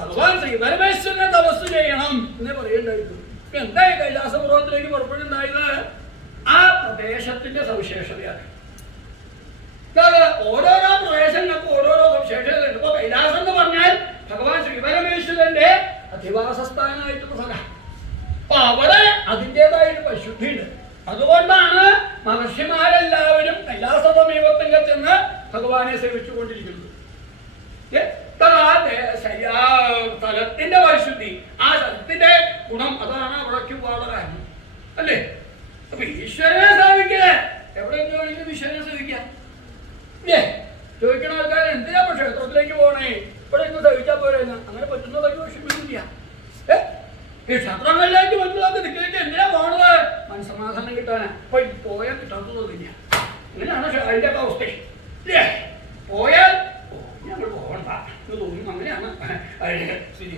ഭഗവാൻ ശ്രീ പരമേശ്വരനെ തപസ് ചെയ്യണം എന്നേ പറയണ്ടായിരുന്നു. എന്തായി കൈലാസപർവ്വതത്തിലേക്ക് പുറപ്പെടുണ്ടായത്? ആ പ്രദേശത്തിന്റെ സവിശേഷതയാണ്. ഓരോരോ പ്രദേശങ്ങൾക്ക് ഓരോരോ സവിശേഷതയുണ്ട്. ഇപ്പൊ കൈലാസം എന്ന് പറഞ്ഞാൽ ഭഗവാൻ ശ്രീപരമേശ്വരന്റെ അധിവാസസ്ഥാനമായിട്ടുള്ള സ്ഥലം. അപ്പൊ അവിടെ അതിൻ്റെതായൊരു പരിശുദ്ധിയുണ്ട്. അതുകൊണ്ടാണ് മഹർഷിമാരെല്ലാവരും കൈലാസ സമീപത്തെങ്കിൽ ചെന്ന് ഭഗവാനെ സേവിച്ചുകൊണ്ടിരിക്കുന്നത്. സ്ഥലത്തിന്റെ പരിശുദ്ധി, ആ സ്ഥലത്തിന്റെ ഗുണം, അതാണ് അവിടേക്ക് പോകാനുള്ള കാരണം അല്ലേ? അപ്പൊ ഈശ്വരനെ സേവിക്കുക എവിടെയെങ്കിലും വേണമെങ്കിലും ഈശ്വരനെ സേവിക്കാം. ചോദിക്കണ ആൾക്കാർ എന്തിനാ ക്ഷേത്രത്തിലേക്ക് പോകണേ, ഇവിടെ ഇന്ന് സേവിച്ചാൽ പോരെന്ന്? അങ്ങനെ പറ്റുന്നതൊക്കെ വിഷമിക്കില്ല. ഈ ക്ഷേത്രങ്ങളിലേക്ക് പറ്റുന്നതൊക്കെ നിൽക്കിലേക്ക് എന്തിനാ പോണത്? മനസ്സമാധാനം കിട്ടാനാ. അപ്പൊ പോയാൽ കിട്ടാത്തത് തന്നെയാ. അങ്ങനെയാണ് അതിന്റെ ഒക്കെ അവസ്ഥ. പോയാൽ ഞങ്ങൾ പോകണ്ട എന്ന് തോന്നും. അങ്ങനെയാണ് അതിന്റെ സ്ഥിതി.